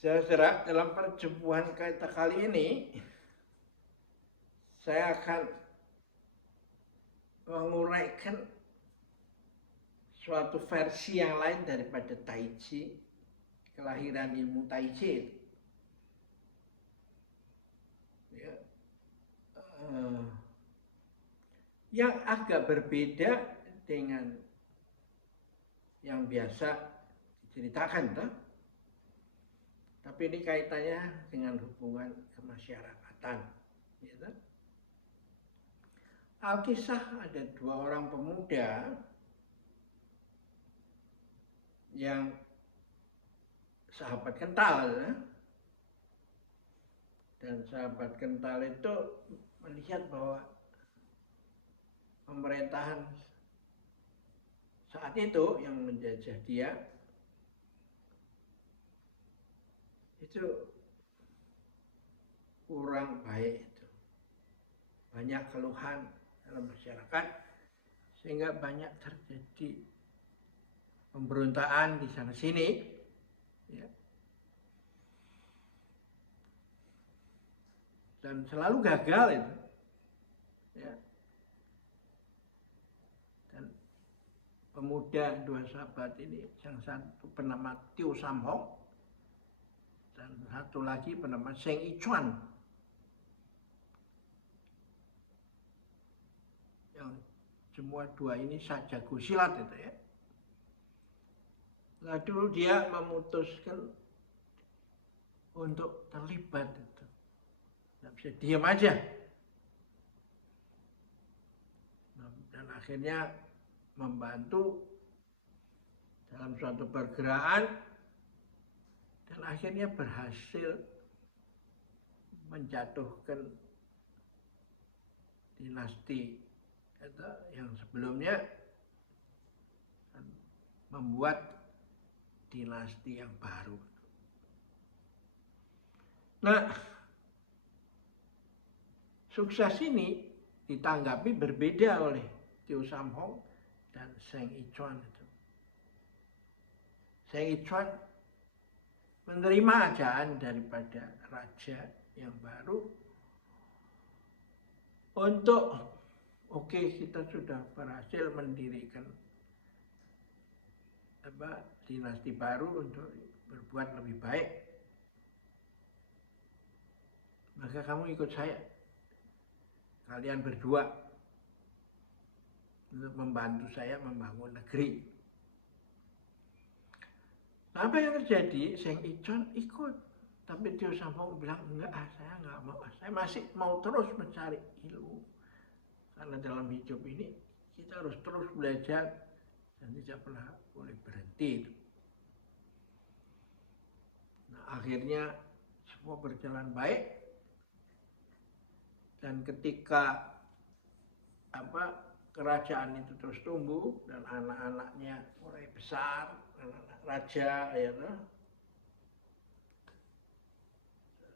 Saudara, dalam perjumpaan kita kali ini, saya akan menguraikan suatu versi yang lain daripada Tai Chi, kelahiran ilmu Tai Chi. Ya. Yang agak berbeda dengan yang biasa diceritakan, toh? Tapi ini kaitannya dengan hubungan kemasyarakatan. Ya, Alkisah ada dua orang pemuda yang sahabat kental, ya. Dan sahabat kental itu melihat bahwa pemerintahan saat itu yang menjajah dia itu kurang baik, itu banyak keluhan dalam masyarakat sehingga banyak terjadi pemberontakan di sana sini, ya. Dan selalu gagal itu, ya. Dan pemuda dua sahabat ini, yang satu bernama Tiu Sam Hong dan satu lagi bernama Seng Ichuan, yang semua dua ini jago silat itu, ya. Lalu dia memutuskan untuk terlibat itu, nggak bisa diam aja. Dan akhirnya membantu dalam suatu pergerakan dan akhirnya berhasil menjatuhkan dinasti itu yang sebelumnya, dan membuat dinasti yang baru. Nah, sukses ini ditanggapi berbeda oleh Tiu Sam Hong dan Seng Ichuan itu. Seng Ichuan menerima ajaan daripada raja yang baru untuk kita sudah berhasil mendirikan dinasti baru untuk berbuat lebih baik, maka kamu ikut saya, kalian berdua, untuk membantu saya membangun negeri. Nah, apa yang terjadi? Seng Ichuan ikut, tapi Tiu Sam Hong bilang, enggak, saya nggak mau, saya masih mau terus mencari ilmu, karena dalam hidup ini kita harus terus belajar dan tidak pernah boleh berhenti. Nah, akhirnya semua berjalan baik, dan ketika kerajaan itu terus tumbuh dan anak-anaknya mulai besar, anak-anak raja, ya,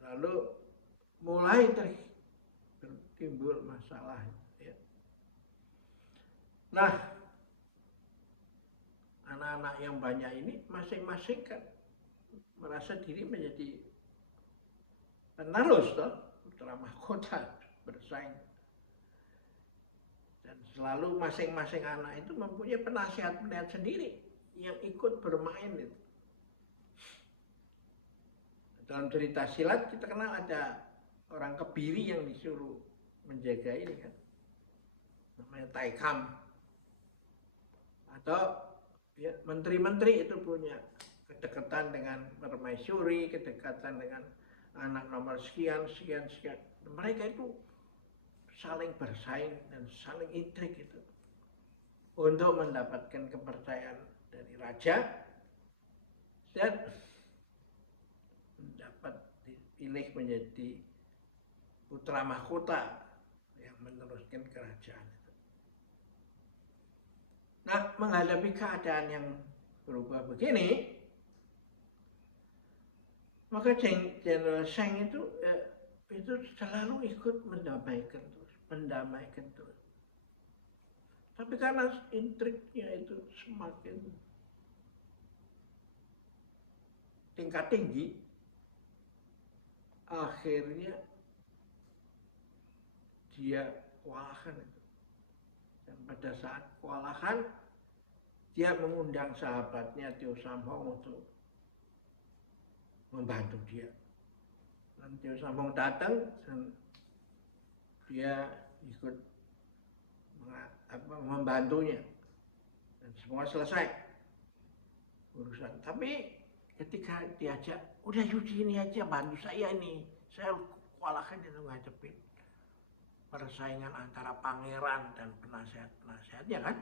lalu mulai timbul masalah, ya. Nah, anak-anak yang banyak ini masing-masing kan merasa diri menjadi penerus, toh, putra mahkota, bersaing. Dan selalu masing-masing anak itu mempunyai penasihat-penasihat sendiri yang ikut bermain itu. Dalam cerita silat kita kenal ada orang kebiri yang disuruh menjaga ini kan, namanya Tai Kam. Atau ya, menteri-menteri itu punya kedekatan dengan permaisuri, kedekatan dengan anak nomor sekian. Mereka itu saling bersaing dan saling intrik itu untuk mendapatkan kepercayaan dari raja dan dapat dipilih menjadi putra mahkota yang meneruskan kerajaan itu. Nah, menghadapi keadaan yang berubah begini, maka Jenderal Seng itu selalu ikut mendamaikan terus. Tapi karena intriknya itu semakin tingkat tinggi, akhirnya dia kewalahan itu. Dan pada saat kewalahan dia mengundang sahabatnya Tio Samhong untuk membantu dia. Dan Tio Samhong datang dan dia ikut membantunya. Dan semua selesai urusan. Tapi ketika diajak, udah Yudi ini aja bantu saya ini. Saya kewalahan itu ngadepin persaingan antara pangeran dan penasehat-penasehatnya kan.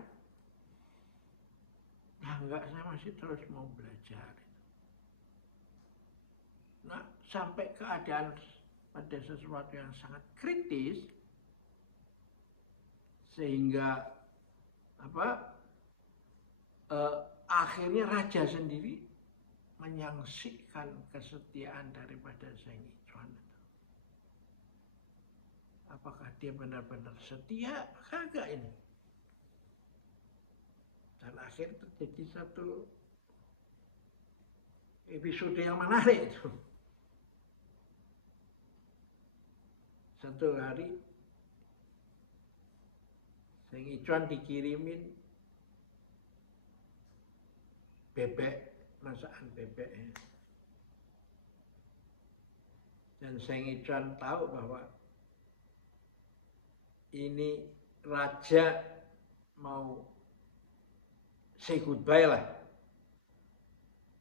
Nah enggak, saya masih terus mau belajar. Nah sampai keadaan pada sesuatu yang sangat kritis, sehingga akhirnya raja sendiri menyaksikan kesetiaan daripada Zheng Yichuan. Apakah dia benar-benar setia? Kagak ini. Dan akhirnya terjadi satu episode yang menarik itu. Satu hari Zheng Yichuan dikirimin bebek, masakan bebek. Dan Zheng Yichuan tahu bahwa ini raja mau say goodbye lah.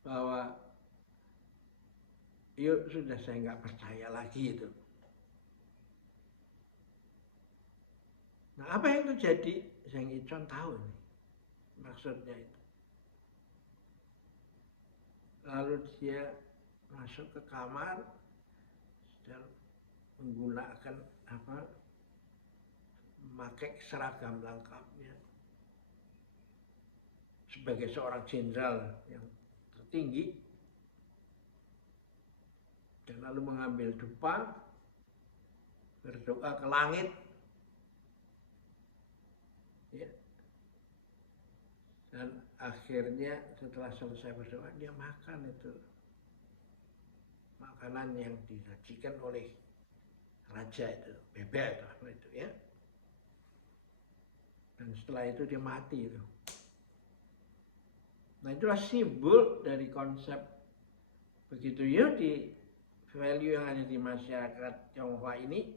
Bahwa yuk sudah saya nggak percaya lagi itu. Nah apa yang terjadi? Zheng Yichuan tahu nih maksudnya itu. Lalu dia masuk ke kamar dan menggunakan memakai seragam lengkapnya sebagai seorang jenderal yang tertinggi, dan lalu mengambil dupa, berdoa ke langit, ya. Dan akhirnya setelah selesai berdoa dia makan itu makanan yang disajikan oleh raja itu, bebek atau apa itu ya. Dan setelah itu dia mati itu. Nah itulah simbol dari konsep begitu ya di value yang ada di masyarakat Tionghoa ini,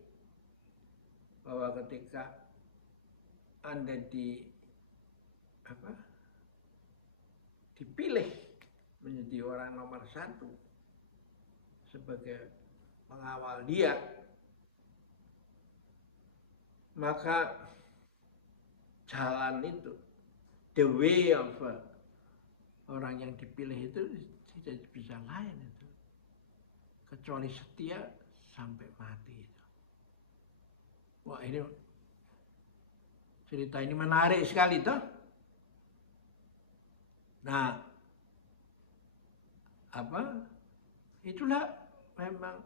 bahwa ketika Anda dipilih menjadi orang nomor satu sebagai pengawal dia, maka jalan itu, the way of orang yang dipilih itu tidak bisa lain itu kecuali setia sampai mati itu. Wah ini cerita ini menarik sekali toh. Nah, itulah memang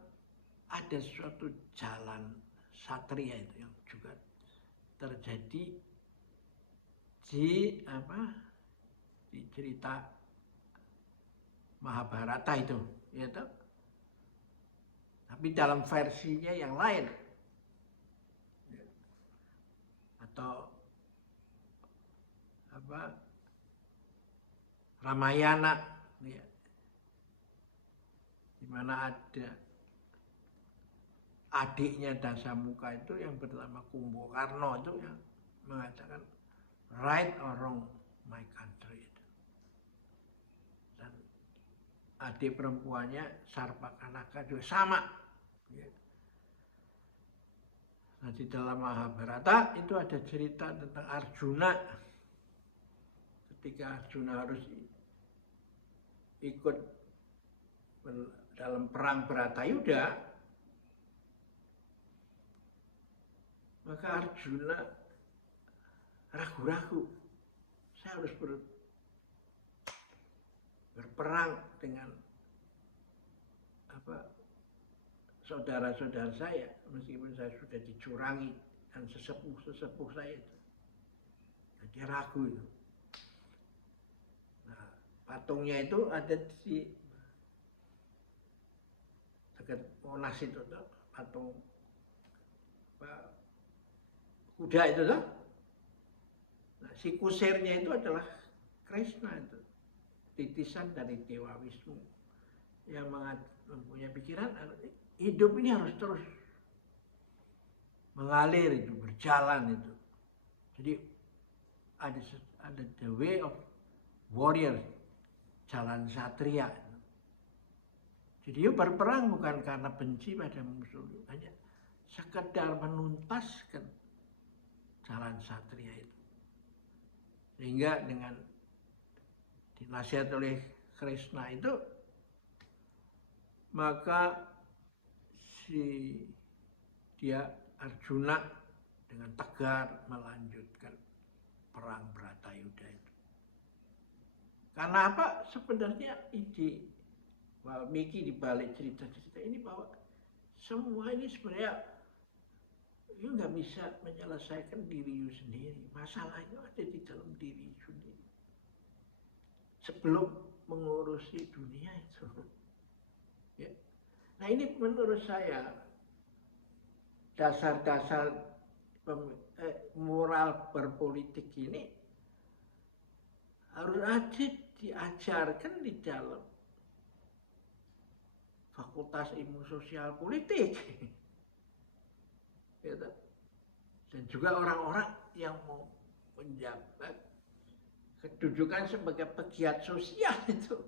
ada suatu jalan satria itu yang juga terjadi di di cerita Mahabharata itu, ya toh. Tapi dalam versinya yang lain, atau Ramayana, ya, di mana ada adiknya Dasamuka itu yang bernama Kumbakarna itu yang mengatakan right or wrong my country. Dan adik perempuannya Sarpakanaka juga sama. Ya. Nah di dalam Mahabharata itu ada cerita tentang Arjuna. Ketika Arjuna harus ikut dalam perang Bharatayuda, maka Arjuna ragu-ragu, saya harus berperang dengan saudara-saudara saya, meskipun saya sudah dicurangi dan sesepuh saya itu. Nah, dia ragu itu. Nah, patungnya itu ada di dekat Monas itu tuh, patung kuda itu tuh. Nah, si kusirnya itu adalah Krishna itu, titisan dari Dewa Wisnu yang mempunyai pikiran hidup ini harus terus mengalir itu, berjalan itu. Jadi ada the way of warrior, jalan satria. Jadi dia berperang bukan karena benci pada musuh, hanya sekedar menuntaskan jalan satria itu. Sehingga dengan dinasihat oleh Krishna itu, maka dia Arjuna dengan tegar melanjutkan perang Bratayuda itu. Karena apa? Sebenarnya ide Walmiki di balik cerita-cerita ini bahwa semua ini sebenarnya you nggak bisa menyelesaikan diri you sendiri. Masalahnya ada di dalam diri you sendiri. Sebelum mengurusi dunia itu. Ya. Nah ini menurut saya dasar-dasar moral berpolitik ini harus ada diajarkan di dalam Fakultas Ilmu Sosial Politik. Gitu. Dan juga orang-orang yang mau menjabat kedudukan sebagai pegiat sosial itu.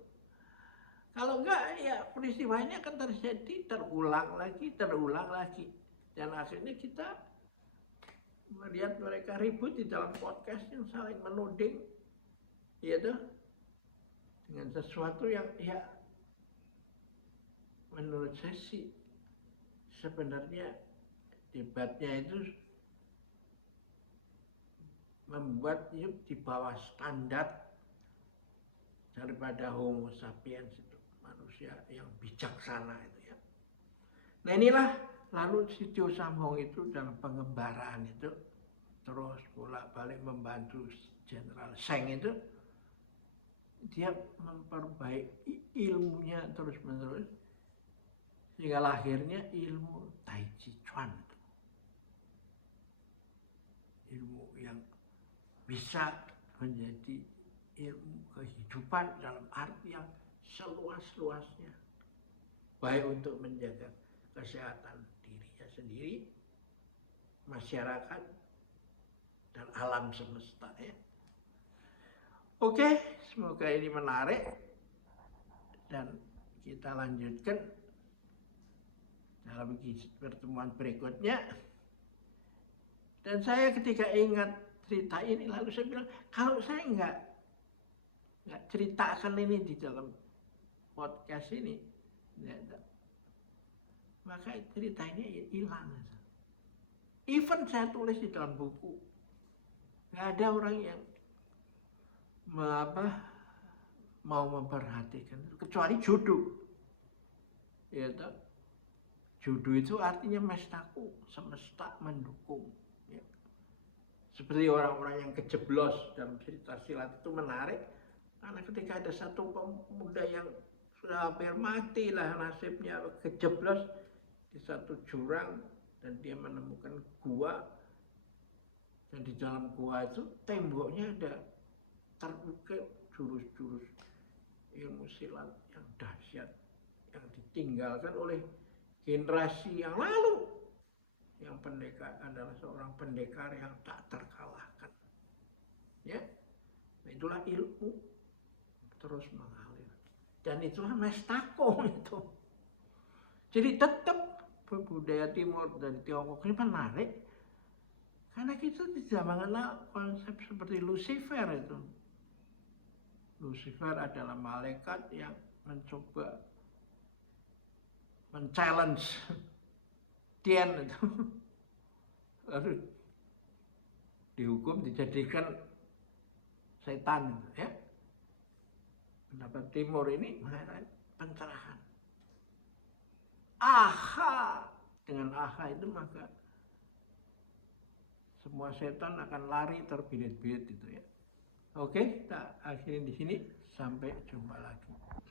Kalau enggak, ya peristiwa ini akan terjadi, terulang lagi. Dan akhirnya kita melihat mereka ribut di dalam podcast yang saling menuding, gitu, dengan sesuatu yang ya menurut saya sih sebenarnya debatnya itu membuat hidup di bawah standar daripada Homo sapiens itu, manusia yang bijaksana itu ya. Nah inilah lalu si Tio Samhong itu dalam pengembaraan itu terus bolak-balik membantu Jenderal Seng itu, dia memperbaiki ilmunya terus-menerus sehingga lahirnya ilmu Tai Chi Chuan itu. Ilmu yang bisa menjadi ilmu kehidupan dalam arti yang seluas-luasnya, baik untuk menjaga kesehatan dirinya sendiri, masyarakat, dan alam semesta ya. Oke, semoga ini menarik dan kita lanjutkan dalam pertemuan berikutnya. Dan saya ketika ingat cerita ini lalu saya bilang, kalau saya nggak ceritakan ini di dalam podcast ini, maka cerita ini hilang. Even saya tulis di dalam buku, nggak ada orang yang mau memperhatikan itu, kecuali Judo. Ya, Judo itu artinya mestaku, semesta mendukung. Ya. Seperti orang-orang yang kejeblos dalam cerita silat itu menarik, karena ketika ada satu pemuda yang sudah hampir mati lah nasibnya, kejeblos di satu jurang dan dia menemukan gua, dan di dalam gua itu temboknya ada terukir jurus-jurus ilmu silat yang dahsyat yang ditinggalkan oleh generasi yang lalu, yang pendekar adalah seorang pendekar yang tak terkalahkan ya. Nah, itulah ilmu terus mengalir dan itulah mestako itu. Jadi tetap budaya timur dan Tiongkok ini menarik karena kita tidak mengenal konsep seperti Lucifer itu. Lucifer adalah malaikat yang mencoba men-challenge Tian itu. Lalu dihukum, dijadikan setan ya. Pendapat timur ini mengatakan pencerahan. Aha, dengan aha itu maka semua setan akan lari terbirit-birit itu ya. Oke, kita akhirin di sini. Sampai jumpa lagi.